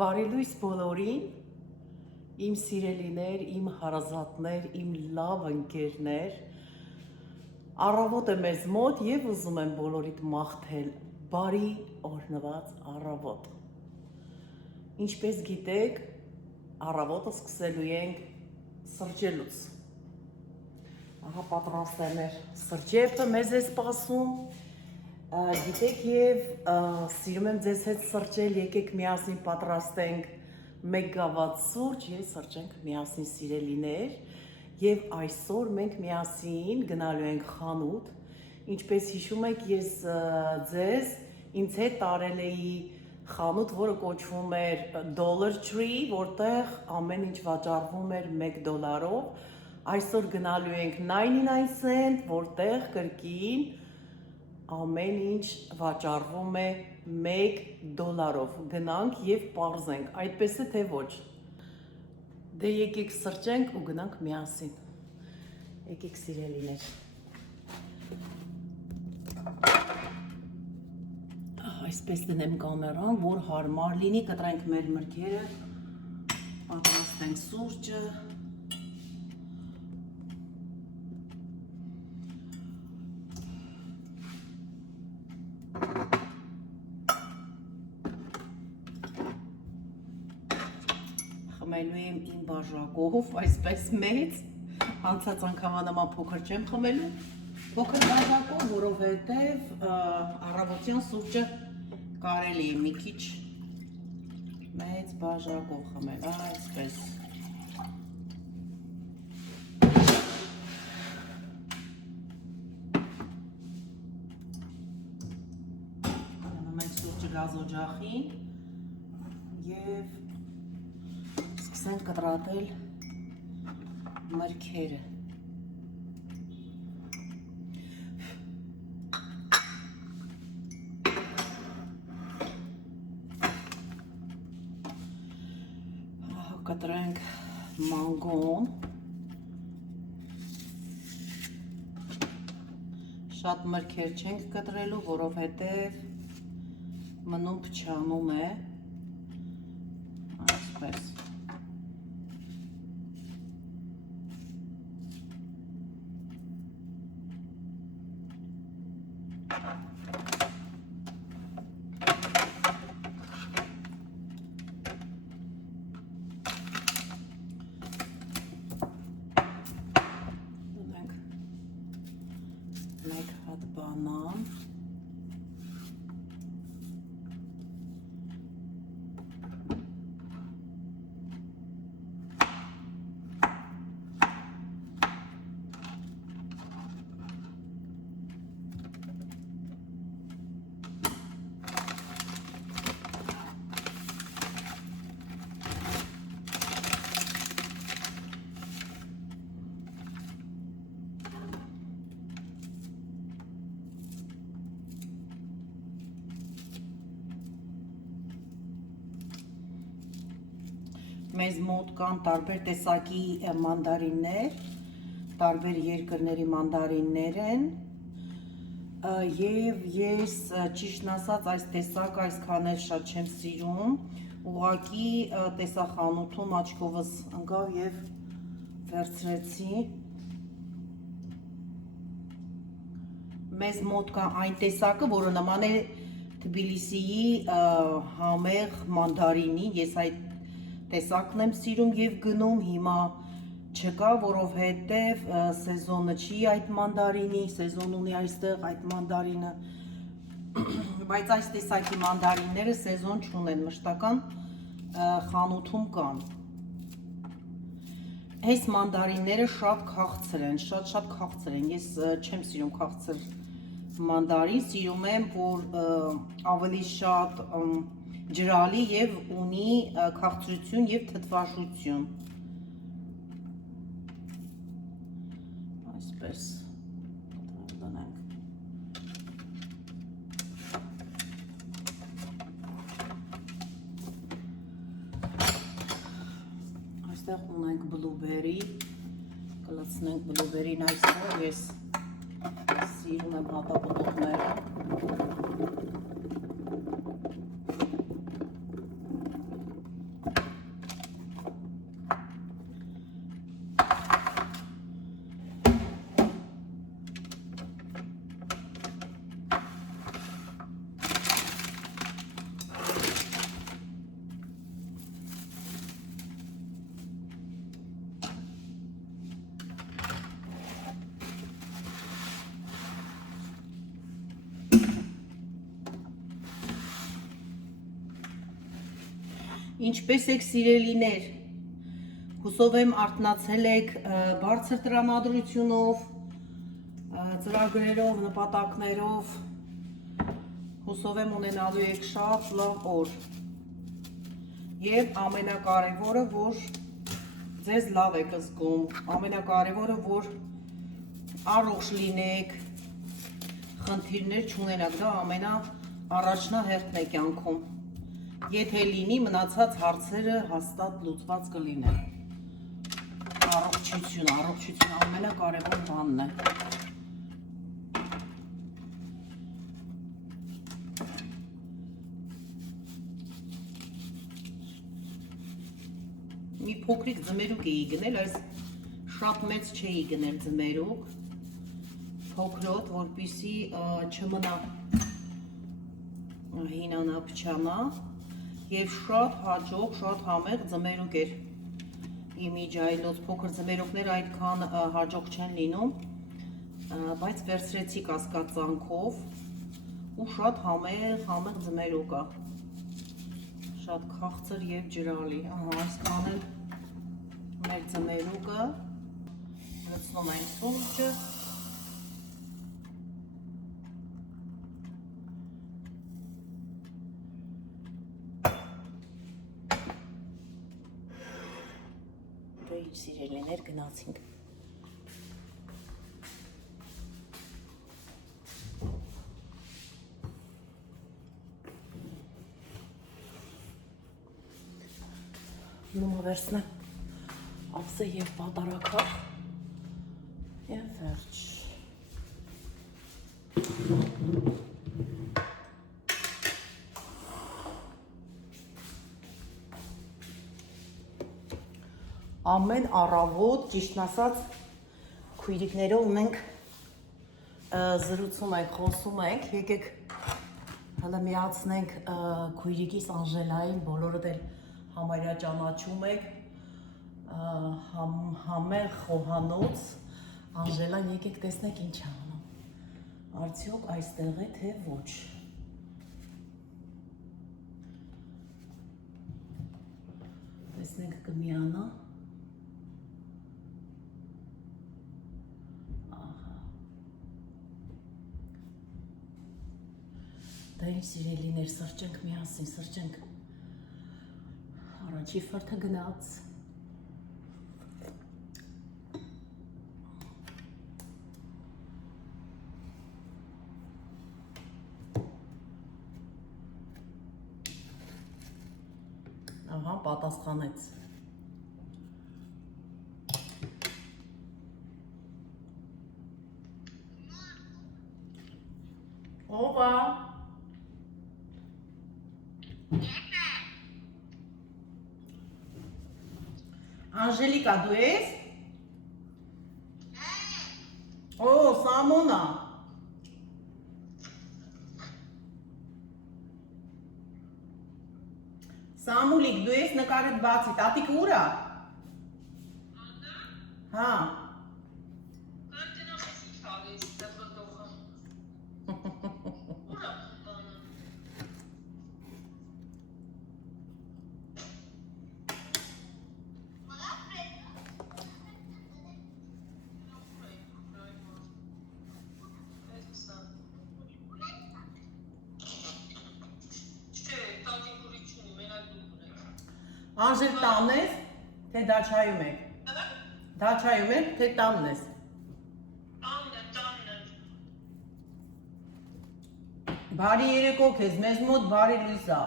Բարի լույս բոլորին, իմ սիրելիներ, իմ հարազատներ, իմ լավ ընկերներ, առավոտ է մեզ մոտ և ուզում եմ բոլորիդ մաղթել բարի օրհնված առավոտ։ Ինչպես գիտեք, առավոտը սկսելու ենք սրճելուց։ Ահա պատրաստ է մեր սրճեպը մեզ է սպասում։ Գիտեք և սիրում եմ ձեզ հետ սրճել, եկեք միասին պատրաստենք 1 գավաթ սուրճ և սրճենք միասին սիրելիներ, և այսօր մենք միասին գնալու ենք խանութ, ինչպես հիշում եք ես ձեզ ինձ հետ տարել էի խանութ, որը կոչվում էր Dollar Tree, որտեղ ամեն ինչ վաճառվում էր $1, այսօր գնալու ենք 99 cent, որտեղ կրկին ամեն ինչ վաճառվում է $1, գնանք և պարզենք, այդպես է թե ոչ։ Դե եկեք սրճենք ու գնանք միասին, եկեք սիրելիներ։ Այսպես դնեմ կամերան, որ հարմար լինի, կտրենք մեր մրգերը, պատրաստենք սուրճը։ Խմելու եմ իմ բաժակով, այսպես մեծ, անցած անգամանման փոքր չեմ խմելու, փոքր բաժակով, որովհետև առավոտյան սուրճը կարելի է մի քիչ մեծ բաժակով խմել, այսպես։ Մենք սուրճը գազօջախին և սկսենք կտրատել մրգերը։ Կտրենք մանգոն, շատ մրգեր չենք կտրելու, որովհետև մնում փչանում է, այսպես։ Մեկ հատ բանան, մեզ մոտ կան տարբեր տեսակի մանդարիններ, տարբեր երկրների մանդարիններ են, և ես ճիշտն ասած այս տեսակը այսքան էլ շատ չեմ սիրում, ուղղակի տեսախանութում աչքովս ընկավ և վերցրեցի։ Մեզ մոտ կա այն տեսակը, որը նման է Թբիլիսիի համեղ մանդարինի, ես այդ տեսակն եմ սիրում և գնում, հիմա չկա, որովհետև սեզոնը չի այդ մանդարինի, սեզոն ունի այստեղ այդ մանդարինը, բայց այս տեսակի մանդարինները սեզոն չունեն, մշտական խանութում կան։ Այս մանդարինները շատ քաղցր են, շատ քաղցր են, ես չեմ սիրում քաղցր մանդարին, սիրում եմ, որ ավելի շատ ջրալի և ունի քաղցրություն և թթվաշություն։ Այսպես դնենք։ Այստեղ ունենք բլուբերի, կլցնենք բլուբերին այստեղ, ես սիրում եմ հատապտուղները։ Ինչպես եք սիրելիներ, հուսով եմ արթնացել եք բարձր տրամադրությունով, ծրագրերով, նպատակներով, հուսով եմ ունենալու եք շատ լավ օր և ամենակարևորը, որ ձեզ լավ եք զգում, ամենակարևորը, որ առողջ լինեք, խնդիրներ չունենաք, դա ամենաառաջնահերթն է կյանքում։ Եթե լինի, մնացած հարցերը հաստատ լուծված կլինեն։ Առողջություն ամենակարևոր բանն է։ Մի փոքրիկ ձմերուկ էի գնել, այս շատ մեծ չէի գնել ձմերուկ, փոքրոտ, որպեսզի չմնա հինանա փչանա, և շատ հաջող, շատ համեղ ձմերուկ էր իմ իջայլոց, փոքր ձմերուկները այդքան հաջող չեն լինում, բայց վերցրեցի կասկածանքով ու շատ համեղ ձմերուկ է, շատ քաղցր և ջրալի, այսքան էլ մեր ձմերուկը, լցնում ենք սուրճը, դե ինչ սիրելիներ գնացինք։ Նումը վերցնեմ ափսե և պատարակա և վերջ։ Ամեն առավոտ, ճիշտն ասած, քույրիկներով մենք զրուցում ենք, խոսում ենք, եկեք հələ միացնենք քույրիկիս Անժելային, բոլորդ էլ համարյա ճանաչում եք, համեղ խոհանոց, Անժելան եկեք տեսնեք ինչ է անում, արդյոք այստեղ է, թե ոչ։ Տեսնենք կմիանա։ Դա ինչ սիրելիներ, սրճենք միասին, սրճենք, առաջի ֆրթը գնաց, ահա, պատասխանեց, ով է? Անժելիկա, դու ես? Օ, Սամոնա։ Սամուլիկ, դու ես նկարդ բացի, տատիկ ուր է? Հա։ Անժել տանն ես, թե դաչայում եք, դաչայում եք, թե տանն ես։ Բարի երեկո քեզ, մեզ մոտ բարի լույս է։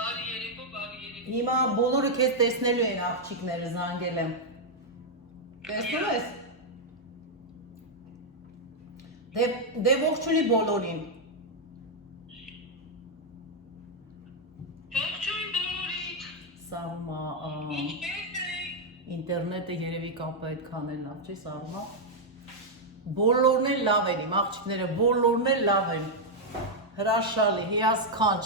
Բարի երեկո, բարի երեկո։ Հիմա բոլորը քեզ տեսնելու են աղջիկները, զանգել եմ։ Տեսնում ես։ Դե ողջունի բոլորին։ Ողջույն բոլորին։ Սարմա, ինտերնետը երևի կապը այդքան էլ լավ չի, Սարմա։ Բոլորն էլ լավ են իմ աղջիկները, բոլորն էլ լավ են, հրաշալի, հիասքանչ,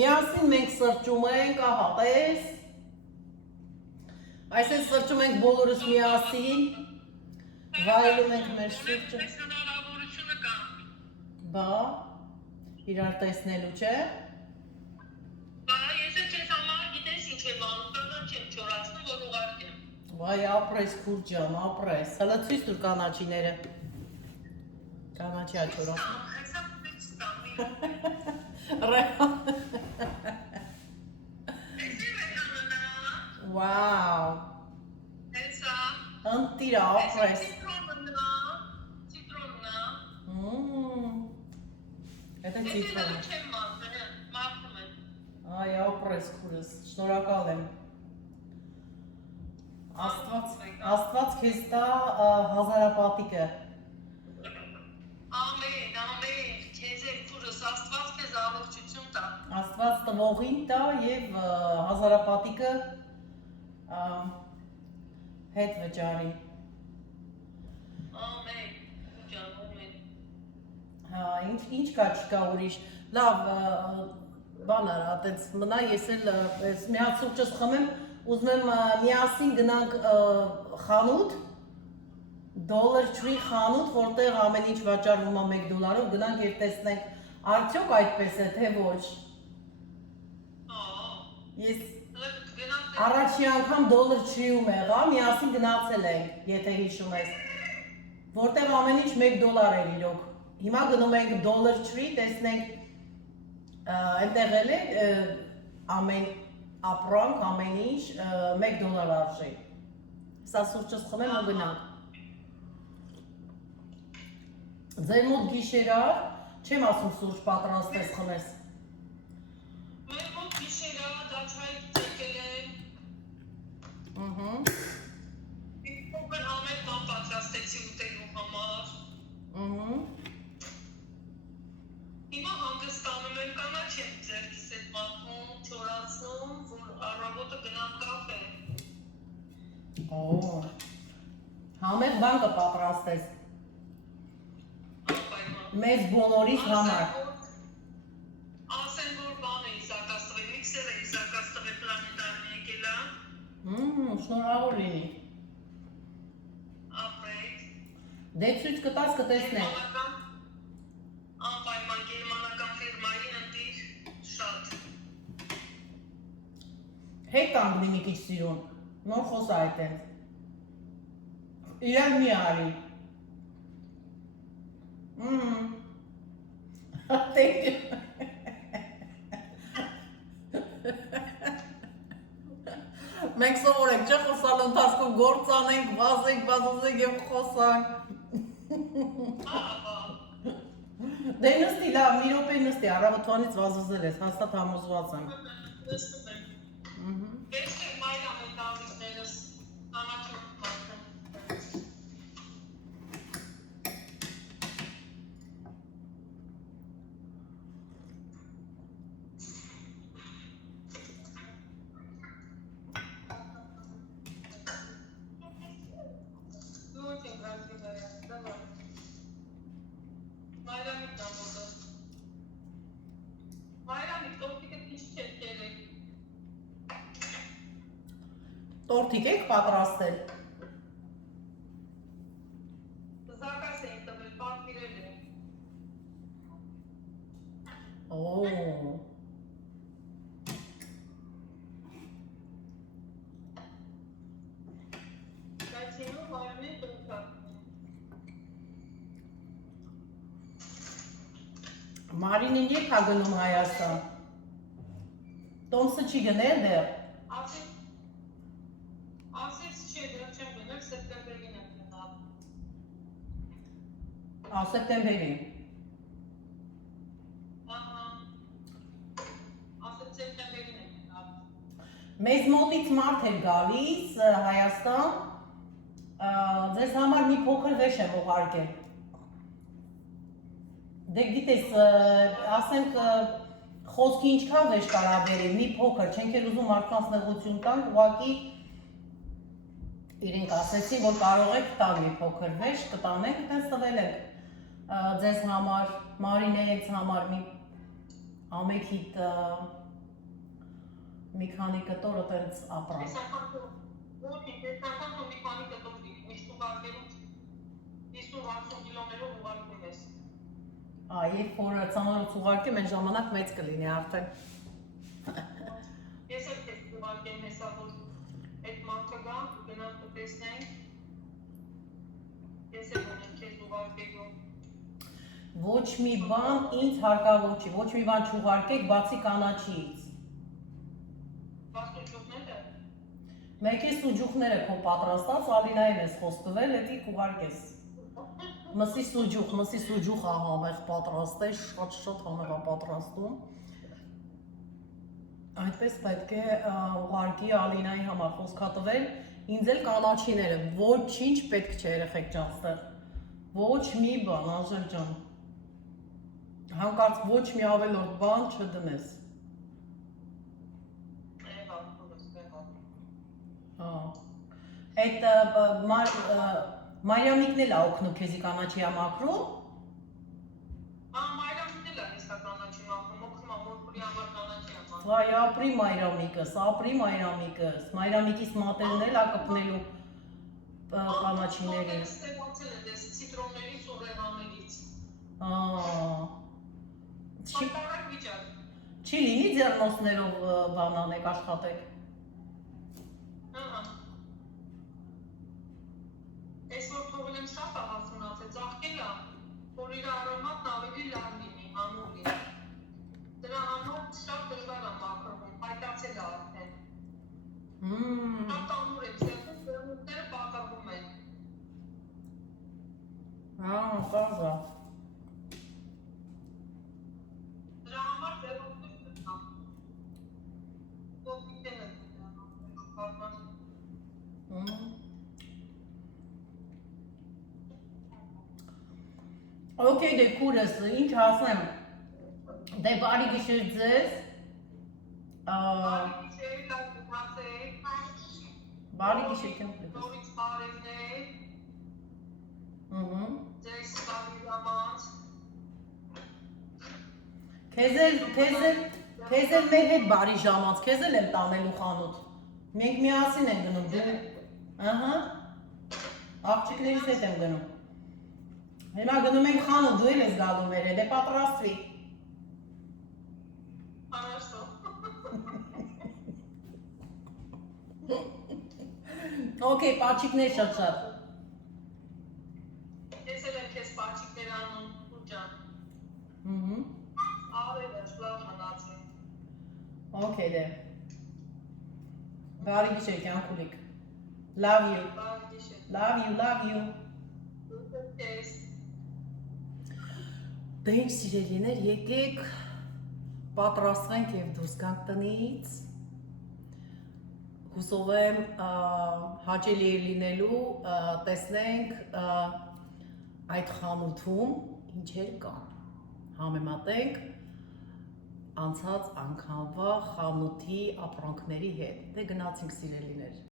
միասին մենք սրճում ենք, ահա, տես, այսպես սրճում ենք բոլորս միասին, վայելում ենք մեր սուրճը, բա, իրար տեսնելու չէ, բա, ես էլ չես կանաչ եմ չորացնում, որ ուղարկեմ։ Վայ, ապրես քուր ջան, ապրես։ Հələ ցույց տուր կանաչիները։ Կանաչի աչորացնում։ Հեսա պետք ստամի։ Ռեհան։ Էսի ռեհաննա։ Վաու։ Հեսա։ Ընտիր ապրես։ Ցիտրոննա։ Ցիտրոննա։ Դա Էսի ցիտրոն։ դա չեմ մաքրել, մաքրում եմ։ Այ ապրես քուրս, շնորհակալ եմ։ Աստված քեզ տա հազարապատիկը։ Ամեն, ամեն, քեզ է քուրս, Աստված քեզ առողջություն տա։ Աստված տվողին տա եւ հազարապատիկը հետ վճարի։ Ամեն, ջան, ամեն։ Հա, ինչ կա չկա ուրիշ։ Լավ, բան արա, այդպես մնա ես էլ այս մի հատ սուրճս խմեմ, ուզում եմ միասին գնանք խանութ, Dollar Tree խանութ, որտեղ ամեն ինչ վաճառվում է $1 գնանք եւ տեսնենք արդյոք այդպես է թե ոչ։ Ես առաջի անգամ Dollar Tree-ում եղա, միասին գնացել ենք, եթե հիշում ես, որտեղ ամեն ինչ $1 էր իրոք։ Հիմա գնում ենք Dollar Tree, տեսնենք այնտեղ էլ է ամեն ապրանք, ամեն ինչ $1 արժի։ Սա սուրճս խմեմ ու գնանք։ Ձեր մոտ գիշերար, չեմ ասում սուրճ պատրաստես խմես։ Մեր մոտ գիշերա դաչայ եկել են։ Մի փոքր համեր բան պատրաստեցի ուտելու համար։ Հիմա հանգստանում եմ, կանաչ եմ ձեռքիս հետ մաքրում, չորացնում, որ առավոտը գնամ կաֆե։ Համեղ բան կպատրաստես։ Մեզ բոլորիս համար։ Ասեն, որ բան է իզակաստվել, միքսեր է իզակաստվել պլանետարն եկել է։ Շնորհավոր լինի։ Ապրեք։ Դե ցույց կտաս կտեսնենք։ Անպայման գերմանական ֆիրմային ընտիր շատ։ Հետ կանգնի մի քիչ սիրուն, նոր խոսա այդտեղ։ Իրար մի արի։ Thank you. Մենք սովոր ենք չէ խոսալու ընթացքում գործ անենք, վազենք, վազենք եւ խոսանք։ Դե նստի, լավ, մի րոպե նստի, առավոտվանից վազվզել ես, հաստատ համոզված եմ։ Նստում եմ։ Ես եմ մայրամ է տավիքներս, կանաչում մաքրում։ Очень красивая, давай. Մայրամի տամոտը։ Մայրամի տորտիկը ինչ չեր կերեք։ Տորտիկ եք պատրաստել։ Զակաս էին տվել, պատվիրել են։ Բայց հիմա մայրամի տրուկա։ Մարինին երբ է գնում Հայաստան։ Տոմսը չի գնել դեռ։ Ասեց չէ, դեռ չեմ գնել, սեպտեմբերին եմ գնալ։ Սեպտեմբերին։ Ահա։ Ասեց սեպտեմբերին եմ գնալ։ Մեզ մոտից մարդ էր գալիս Հայաստան, ձեզ համար մի փոքր վեշ եմ ուղարկել։ Դե գիտես, ասենք խոսքի ինչքան վեշ կարա բերի, մի փոքր, չենք էլ ուզում մարդկանց նեղություն տանք, ուղղակի իրենք ասեցին, որ կարող եք տալ մի փոքր վեշ, կտանենք, այդպես տվել ենք ձեզ համար, Մարինեից համար մի ամեքիտ մի քանի կտոր այդպես ապրանք։ Ես անգամ մի քանի կտոր միշտ ուղարկելու 50-60 կիլոներով ուղարկում ես։ Երբ որ ծանոթ ուղարկեմ, այն ժամանակ մեծ կլինի արդեն։ Ես էլ տեսնում ուղարկեմ հեսա որ այդ մարդը գա, գնանք կտեսնենք։ Ես էլ ունեմ քեզ ուղարկելու։ Ոչ մի բան ինձ հարկավոր չի, ոչ մի բան չուղարկեք բացի կանաչիից։ Վաստուճուկները։ Մեկի սուջուխները քո պատրաստած, Ալինային ես խոստվել, էդի կուղարկես։ Մսի սուջուխ համեղ պատրաստ է, շատ համեղ է պատրաստում։ Այդպես պետք է ուղարկի Ալինայի համար խոսքատվել, ինձ էլ կանաչիները, ոչինչ պետք չէ երեխեք ջան ստեղ, ոչ մի բան, Անժել ջան, հանկարծ ոչ մի ավելորդ բան չդնես։ Այդ Մարիամիկն էլ է օգնում քեզի կանաչի համակրում։ Մայրամիկն էլ է հեսա կանաչի մաքրում, օգնում ամորպուրի համար կանաչի համար։ Վայ, ապրի Մարիամիկս, Մարիամիկիս մատերն էլ է կպնելու կանաչիներին։ Ստեղծել են դες ցիտրոններից ու ռեղաններից։ Պարտարակ վիճակ։ Չի լինի ձեռնոցներով բանանեք աշխատեք։ Ես որ թողել եմ շատ ահասունացել, ծաղկել է, որ իր արոմատն ավելի լավ լինի, համուլի։ Դրա համար շատ դժվար է մաքրվում, պայտացել է արդեն։ Շատ ամուր եմ, ձեռնոցները պատահում են։ Կազա։ Դրա համար ձեռնոցներ կտամ։ Կոպիտեն եմ ձեռնոցները։ Okay, դե քուրս, ինչ ասեմ, դե բարի գիշեր ձեզ, բարի գիշեր քեմ պլետես, նորից բարևներ, ձեզ բարի ժամանց, քեզ էլ մեր հետ բարի ժամանց, քեզ էլ եմ տանելու խանութ, մենք միասին ենք գնում, դու, աղջիկներիս հետ եմ գնում, հիմա գնում ենք խանութ, դու էլ ես գալու մեր հետ, դե պատրաստվի, Okay, պաչիկներ շատ։ Ես էլ եմ քեզ պաչիկներ անում, ու ջան։ Արևը լավ մնացի։ Okay, դե։ Բարի գիշեր, կյանքուլիկ։ Love you. Բարի գիշեր։ Love you. Քեզ։ Դե ինչ սիրելիներ, եկեք պատրաստվենք եւ դուրս գանք տնից։ Հուսով եմ հաճելի է լինելու, տեսնենք այդ խանութում ինչեր կան, համեմատենք անցած անգամվա խանութի ապրանքների հետ, դե գնացինք սիրելիներ։